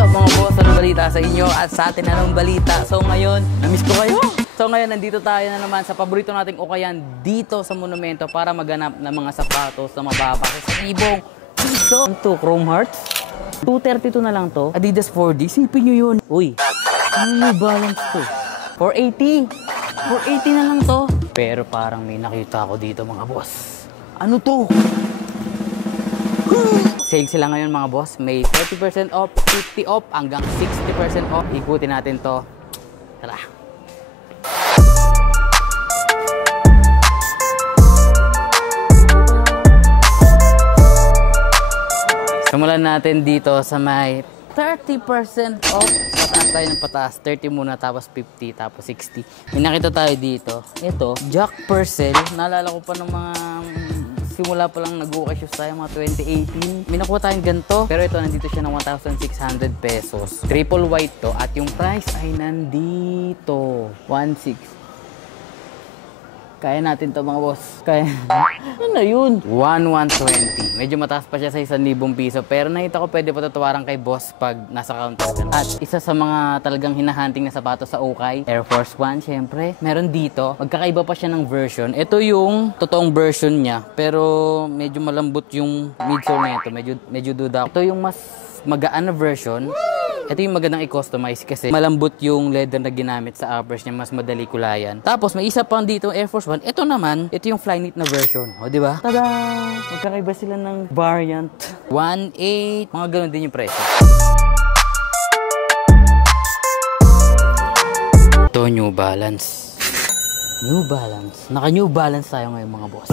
What's up mga boss? Anong balita sa inyo at sa atin anong balita? So ngayon, namiss ko kayo. So ngayon, nandito tayo na naman sa paborito nating ukayan dito sa monumento para maghanap ng mga sapatos na mababa sa 1,000 piso. Ito, Chrome Hearts. 232 na lang to. Adidas 4D. Sipin nyo yun. Uy, ano New Balance to? 480. 480 na lang to. Pero parang may nakita ako dito mga boss. Ano to? Sale sila ngayon mga boss. May 30% off, 50 off, hanggang 60% off. Ikutin natin to. Tara. Simulan natin dito sa may 30% off. Pataas tayo ng pataas. 30 muna, tapos 50, tapos 60. May nakita tayo dito. Ito, Jack Purcell. Naalala ko pa ng mga simula pa lang nag-ukay shoes tayo mga 2018. May nakuha tayong ganito. Pero ito, nandito siya ng 1,600 pesos. Triple white to. At yung price ay nandito. 1,600. Kaya natin to mga boss. Kaya. Ano na yun? 1,120. Medyo mataas pa siya sa 1,000 piso. Pero nakita ko pwede pa tatawaran kay boss pag nasa counter. At isa sa mga talagang hinahunting na sapatos sa ukay, Air Force 1 syempre. Meron dito. Magkakaiba pa siya ng version. Ito yung totoong version niya. Pero medyo malambot yung midsole na ito. Medyo duda. Ito yung mas magaan na version. Ito yung magandang i-customize kasi malambot yung leather na ginamit sa uppers niya, mas madali kulayan. Tapos may isa pang dito Air Force 1. Ito naman, ito yung Flyknit na version. O, di ba? Tada! Magkakaiba sila ng variant. 1,800. Mga ganun din yung presyo. Ito, New Balance. New Balance. Naka-New Balance tayo ngayon mga boss.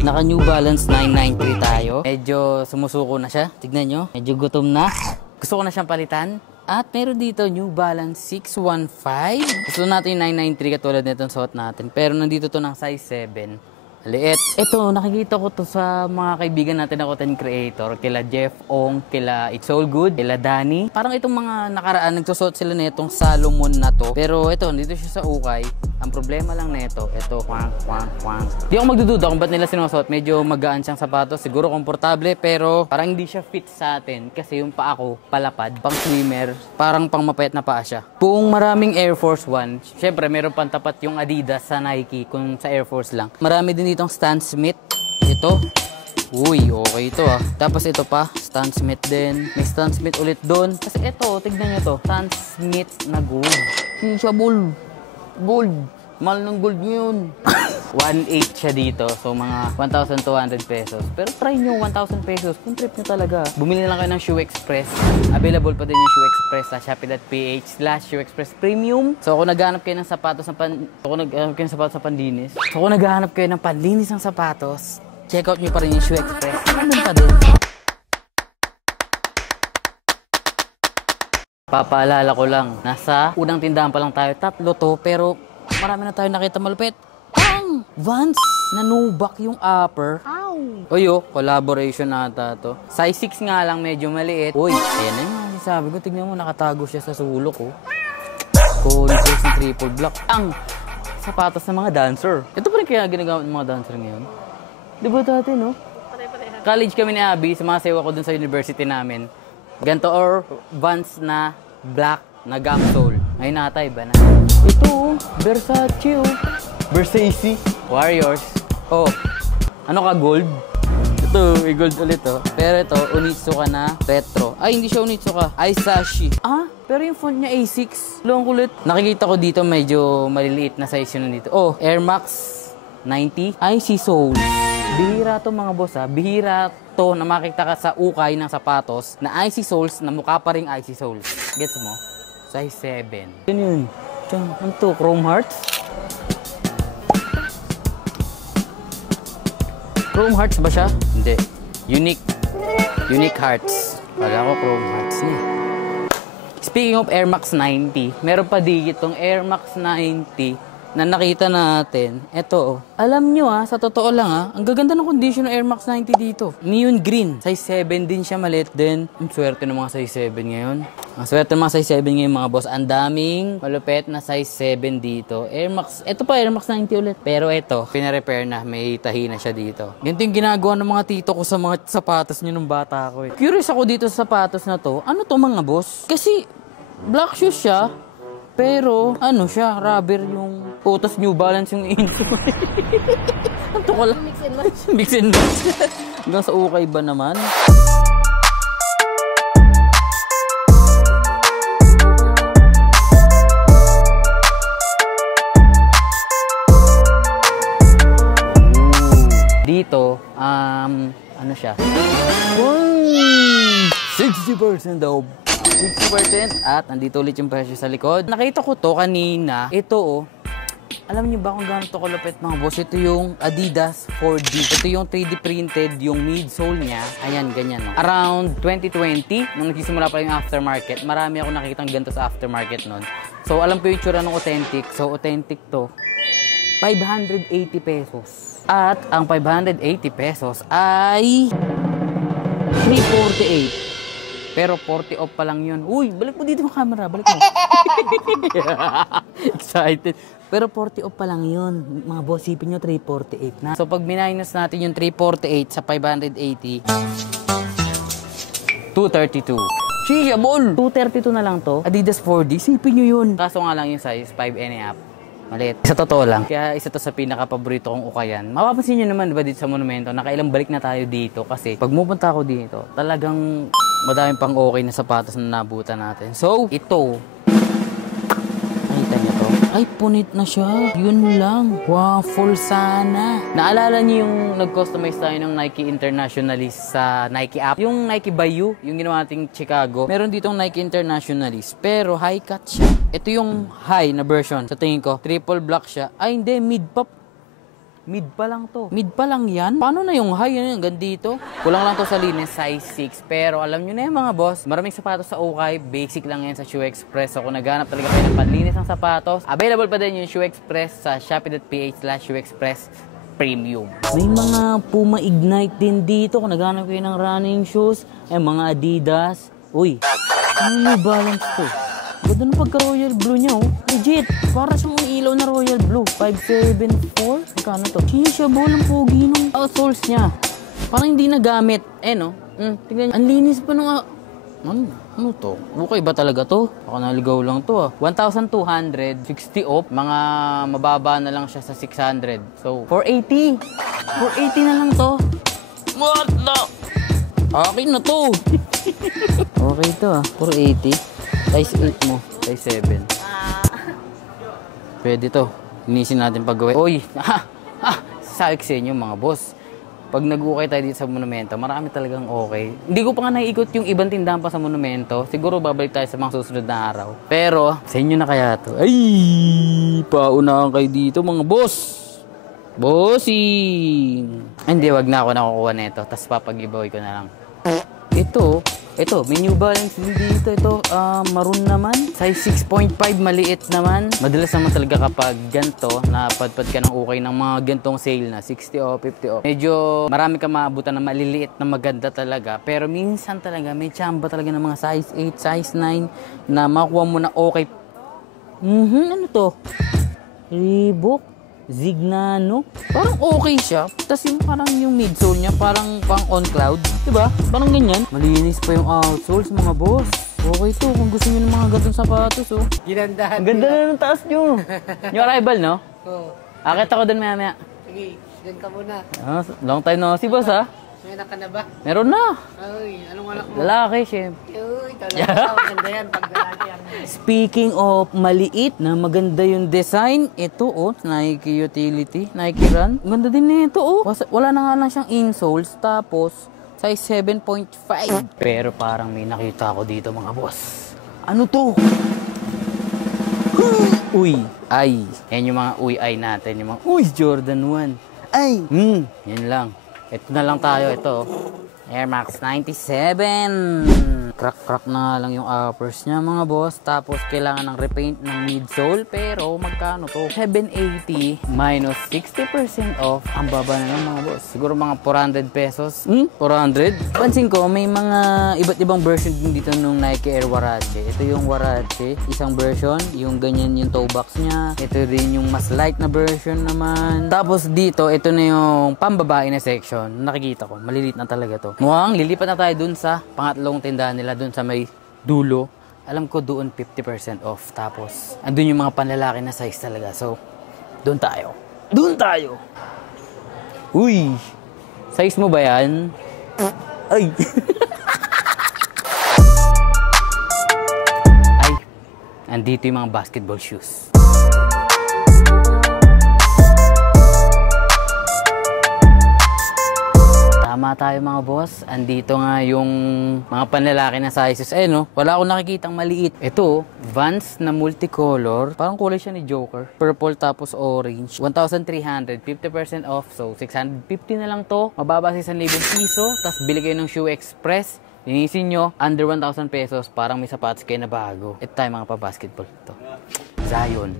Naka-New Balance 993 tayo. Medyo sumusuko na siya. Tignan nyo. Medyo gutom na. Gusto ko na siyang palitan. At meron dito New Balance 615. Gusto natin yung 993 katulad nitong suot natin. Pero nandito to ng size 7. Liit. Ito, nakikita ko to sa mga kaibigan natin na content creator. Kila Jeff Ong, kila It's All Good, kila Danny. Parang itong mga nakaraan, nagsusot sila na itong Salomon na to. Pero ito, dito siya sa ukay. Ang problema lang nito, ito, kwang. Di ako magdududa kung ba't nila sinusot. Medyo magaan siyang sapatos, siguro komportable, pero parang hindi siya fit sa atin. Kasi yung paa ko, palapad, pang swimmer, parang pang mapayat na paa siya. Kung maraming Air Force 1, syempre meron pang tapat yung Adidas sa Nike, kung sa Air Force lang. Marami din ditong Stan Smith. Ito. Uy, okay ito ah. Tapos ito pa, Stan Smith din. May Stan Smith ulit doon. Kasi ito, tignan nyo to. Stan Smith na gold. Shishabol. Gold. Mahal ng gold yun. 1,800 siya dito. So, mga 1,200 pesos. Pero try nyo 1,000 pesos kung trip nyo talaga. Bumili lang kayo ng Shoe Express. Available pa din yung Shoe Express sa shopee.ph/Shoe Express Premium. So, kung naghahanap kayo ng sapatos sa panlinis. So, kung naghahanap kayo ng panlinis ng sapatos, check out nyo pa rin yung Shoe Express. Nandun pa din. Papaalala ko lang, nasa unang tindahan pa lang tayo. 3 to, pero marami na tayo nakita malupit. Pang! Vans! Nanubak yung upper. Ow! Uy, collaboration nata to. Size 6 nga lang, medyo maliit. Uy, ayan na yung sabi ko. Tignan mo, nakatago siya sa sulok, oh. Converse ng triple black. Ang sapatos ng mga dancer. Ito pa rin kaya ginagamit ng mga dancer ngayon. Di ba dati, no? College kami ni Abby, sumasayaw ako dun sa university namin. Ganto or Vans na black na gum sole. Ngayon natay ba na? Ito, Versace, oh. Versace. Warriors. Oh, ano ka, gold? Ito, gold ulit, oh. Pero ito, Onitsuka na retro. Ay, hindi siya Onitsuka. Aisashi. Ah, pero yung font niya A6. Long kulit. Nakikita ko dito, medyo maliliit na size yun dito. Oh, Air Max 90. IC Soul. Bihira to mga boss, ha. Bihira to na makita ka sa ukay ng sapatos na IC Soles na mukha pa rin IC Soles. Gets mo? Size 7. Yan yun. Ano to? Chrome Hearts? Chrome Hearts ba siya? Hindi. Unique Hearts. Wala ko Chrome Hearts niya. Speaking of Air Max 90, meron pa digit tong Air Max 90 na nakita natin, eto, alam nyo sa totoo lang ang gaganda ng condition ng Air Max 90 dito. Neon green, size 7 din siya, maliit din. Ang swerte ng mga size 7 ngayon. Ang swerte ng mga size 7 ngayon mga boss, ang daming malupet na size 7 dito. Air Max, eto pa Air Max 90 ulit. Pero eto, pina-repair na, may tahi na siya dito. Ganito yung ginagawa ng mga tito ko sa mga sapatos nyo nung bata ko. Curious ako dito sa sapatos na to, ano to mga boss? Kasi black shoes siya. Pero, ano siya, rubber yung utos New Balance yung insole. Ang ko lang. Mix and match. Mix and match. Hanggang sa ukay ba naman? Dito, ano siya? 60% off. 60% at nandito ulit yung presyo sa likod. Nakita ko to kanina. Ito alam niyo ba kung gaano to kalupit mga boss? Ito yung Adidas 4D. Ito yung 3D printed, yung midsole niya. Ayan, ganyan. No? Around 2020, nung nagsisimula pa yung aftermarket, marami ako nakikitang ganito sa aftermarket nun. So, alam ko yung tsura ng authentic. So, authentic to. 580 pesos. At ang 580 pesos ay 348. Pero 40 off pa lang yun. Uy, balik mo dito yung camera. Balik mo. Excited. Pero 40 off pa lang yun. Mga boss, sipin nyo 348 na. So, pag minus natin yung 348 sa 580, 232. Shisha, ball! 232 na lang to. Adidas 4D, sipin nyo yun. Kaso nga lang yung size, 5.5. Maliit. Sa totoo lang. Kaya isa to sa pinaka-paborito kong ukayan. Mapapansin nyo naman, diba, dito sa monumento, nakailang balik na tayo dito. Kasi pag pupunta ako dito, talagang madaming pang okay na sapatos na nabutan natin. So, ito. Nakita niyo to? Ay, punit na siya. Yun lang. Waffle sana. Naalala niyo yung nag-customize tayo ng Nike Internationalist sa Nike app? Yung Nike Bayou, yung ginawa nating Chicago. Meron ditong Nike Internationalist. Pero high cut siya. Ito yung high na version. Sa tingin ko, triple black siya. Ay, hindi. Mid-pop. Mid pa lang to. Mid pa lang yan? Paano na yung high? Yan hanggang dito? Kulang lang to sa linis, size 6. Pero alam nyo na yan mga boss, maraming sapatos sa ukay. Basic lang yan sa Shoe Express. So kung naghanap talaga kayo ng panlinis ng sapatos, available pa din yung Shoe Express sa shopee.ph/shoeexpress premium. May mga Puma Ignite din dito kung naghanap kayo ng running shoes. Mga Adidas. Uy, ano New Balance to? Ganda na pagka-royal blue niya, Legit. Para siyang ilaw na royal blue. 574? Magkano to? Shisha, bolang pogi nung outsoles niya. Parang hindi nagamit. No? Tingnan niyo. Ang linis pa nung... Ano to? Okay ba talaga to? Baka naligaw lang to 1,260 off. Mga mababa na lang siya sa 600. So, 480. 480 na lang to. What the? Akin na to. Okay to 480. Size 8 mo. Size 7. Pwede to. Inisin natin pag-gawin. Uy! Sabi sa inyo mga boss. Pag nag-ukay tayo dito sa monumento, marami talagang okay. Hindi ko pa nga naiikot yung ibang tindahan pa sa monumento. Siguro babalik tayo sa mga susunod na araw. Pero, sa inyo na kaya to. Ay! Paunahan kayo dito mga boss! Bossing! Hindi, wag na ako nakukuha nito. Tapos papag-giveaway ko na lang. Ito, may New Balance din dito. Ito, maroon naman. Size 6.5, maliit naman. Madalas naman talaga kapag ganito, napadpad ka ng ukay ng mga gantong sale na 60 o 50 o. Medyo marami ka maabutan na maliliit na maganda talaga. Pero minsan talaga, may tsamba talaga ng mga size 8, size 9 na makuha mo na okay. Ano to? Reebok? Zignano. Parang okay siya. Tapos yung parang yung midsole niya, parang pang on cloud. Diba? Parang ganyan. Malinis pa yung outsoles, mga boss. Okay to, kung gusto nyo ng mga gantong sapatos, Ginandahan. Ang ganda na ng taas nyo. Yung arrival, no? Oo. Akit ako dun maya. Sige, dyan ka muna. Long time no si boss, May anak ka na ba? Meron na. Ay, anong anak mo? Lalaki, syempre. Uy, talaga. Maganda yan pag lalaki ang... Speaking of maliit na maganda yung design, ito Nike Utility, Nike Run. Ganda din nito Wala na nga lang siyang insoles, tapos size 7.5. Pero parang may nakita ako dito mga boss. Ano to? Uy, ay. Yan yung mga uy ay natin. Yung mga uy Jordan 1. Ay. Yan lang. Ito na lang tayo. Ito. Air Max 97. Crack na nga lang yung uppers niya mga boss. Tapos kailangan ng repaint ng midsole. Pero magkano to? 780 minus 60% off. Ang baba na lang mga boss. Siguro mga 400 pesos. 400? Pansin ko may mga iba't ibang version din dito nung Nike Air Huarache. Ito yung Huarache. Isang version. Yung ganyan yung toe box niya. Ito rin yung mas light na version naman. Tapos dito, ito na yung pambabae na section. Nakikita ko, malilit na talaga to. Mukhang lilipat na tayo dun sa pangatlong tindahan nila, dun sa may dulo. Alam ko doon 50% off. Tapos, andun yung mga panlalaki na size talaga. So, doon tayo. Doon tayo! Uy! Size mo ba yan? Ay! Ay! Andito yung mga basketball shoes. Tama tayo mga boss. Andito nga yung mga panlalaki na sizes. Eh no, wala akong nakikitang maliit. Ito, Vans na multicolor. Parang kulay siya ni Joker. Purple tapos orange. 1,300. 50% off. So, 650 na lang to. Mababa sa 1,000 piso. Tapos bili kayo ng Shoe Express. Linisin nyo. Under 1,000 pesos. Parang may sapatos kayo na bago. Ito tayo mga pa-basketball. Ito. Zion.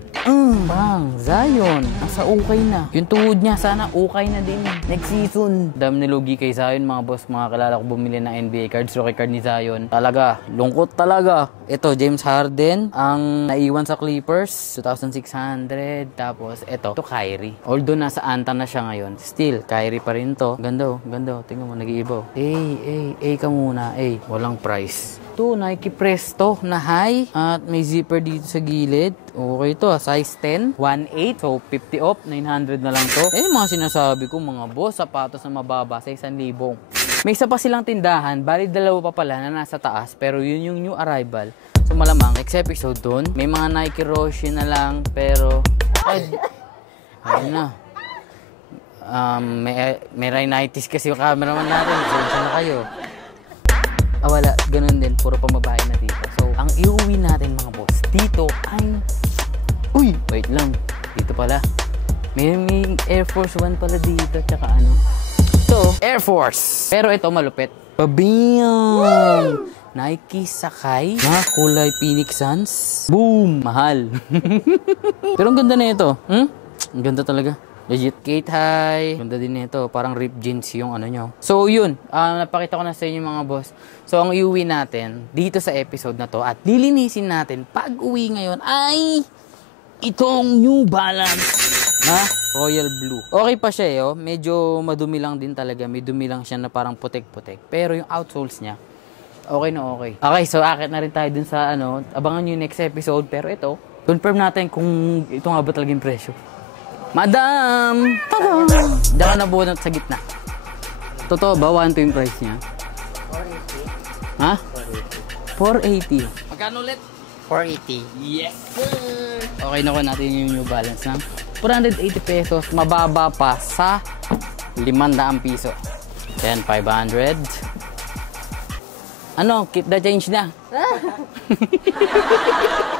Bang, Zion. Nasa okay na. Yung tuhod niya, sana okay na din. Next season. Dami nilugi kay Zion, mga boss. Mga kalala ko bumili ng NBA cards, rookie card ni Zion. Talaga, lungkot talaga. Ito, James Harden. Ang naiwan sa Clippers, 2,600. Tapos, ito Kyrie. Although nasa Anta na siya ngayon, still, Kyrie pa rin to. Ganda, ganda. Tingnan mo, nag-iibaw. Ka muna. Walang price. Ito, Nike Presto na high. At may zipper dito sa gilid. Okay to, size 10, 1.8. So, 50 off, 900 na lang to. Mga sinasabi ko, mga boss, sapatos na mababa sa 1,000. May isa pa silang tindahan, bali dalawa pa pala na nasa taas, pero yun yung new arrival. So, malamang, next episode dun, may mga Nike Roshe na lang, pero, ayun na. May rhinitis kasi yung cameraman natin. So, na kayo. Wala, ganun din, puro pamabahay na dito. So, ang iuwi natin mga boss, dito ay... Uy! Wait lang, dito pala. May Air Force 1 pala dito, tsaka ano. So, Air Force! Pero ito malupit. Pabiyang! Nike Sakai na kulay Phoenix Suns. Boom! Mahal. Pero ang ganda na ito. Ang ganda talaga. Legit Kate High. Ganda din nito. Parang ripped jeans yung ano nyo. So, yun. Napakita ko na sa inyo mga boss. So, ang iuwi natin dito sa episode na to at lilinisin natin pag uwi ngayon ay itong New Balance na Royal Blue. Okay pa siya eh. Oh. Medyo madumi lang din talaga. May dumi lang siya na parang putek-putek. Pero yung outsoles niya, okay na okay. Okay, so akit na rin tayo dun sa ano. Abangan nyo next episode. Pero ito, confirm natin kung ito nga ba talagang presyo. Madam! Tada! Diyan ka nabunot sa gitna. Totoo ba? 1 to yung price niya? 480. Ha? 480. Magkano ulit? 480. Yes, sir! Okay na ko natin yung New Balance na 480 pesos. Mababa pa sa 500 piso. Then 500. Ano? Keep the change na.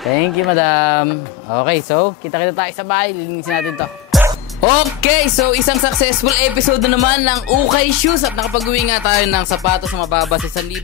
Thank you, madam. Okay, so kita-kita tayo sa bahay. Lilinisin natin to. Okay, so isang successful episode na naman ng Ukay Shoes at nakapag-uwi nga tayo ng sapatos na mababa sa 1,000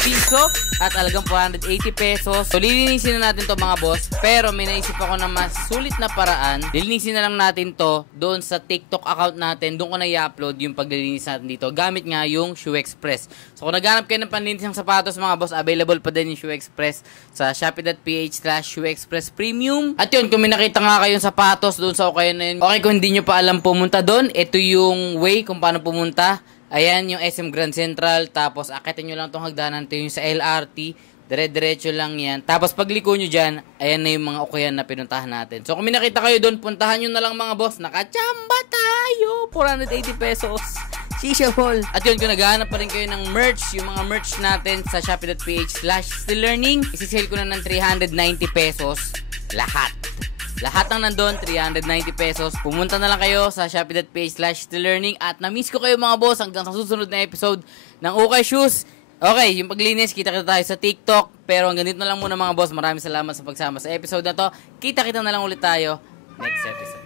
piso at alagang 480 pesos. So lilinisin na natin to mga boss, pero may naisip ako na mas sulit na paraan. Lilinisin na lang natin to doon sa TikTok account natin. Doon ko na i-upload yung paglilinis natin dito gamit nga yung Shoe Express. So kung naghanap kayo ng panlinis ng sapatos mga boss, available pa din yung Shoe Express sa shopee.ph/Shoe Express Premium. At yun, kung may nakita nga kayong sapatos doon sa okay na yun, okay kung hindi nyo pa alam pumunta doon, ito yung way kung paano pumunta. Ayan yung SM Grand Central, tapos akitin nyo lang itong hagdanan, ito yung sa LRT, dire-diretso lang yan. Tapos pagliko nyo dyan, ayan na yung mga ukuyan na pinuntahan natin. So kung may nakita kayo doon, puntahan nyo na lang mga boss, nakachamba tayo, 480 pesos. Shisha Hall. At yun, kung naghahanap pa rin kayo ng merch, yung mga merch natin sa shopee.ph/stilllearning, isisale ko na ng 390 pesos lahat. Lahat ng nandun, 390 pesos. Pumunta na lang kayo sa shopee.ph/stilllearning at na-miss ko kayo mga boss hanggang sa susunod na episode ng Ukay Shoes. Okay, yung paglinis, kita-kita tayo sa TikTok. Pero hanggang dito na lang muna mga boss. Maraming salamat sa pagsama sa episode na to. Kita-kita na lang ulit tayo next episode.